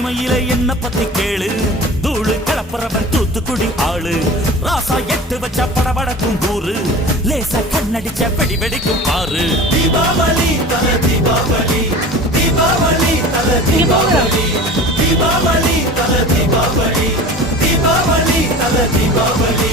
தனிமையில என்ன பத்தி கேளு, தூளு கிளப்புறவன் தூத்துக்குடி ஆளு. ராசா எட்டு வச்ச படபடக்கும் ஊரு, லேசா கண்ணடிச்ச வெடி வெடிக்கும் பாரு. தீபாவளி தல தீபாவளி, தீபாவளி தல தீபாவளி, தீபாவளி தல தீபாவளி, தீபாவளி தல தீபாவளி.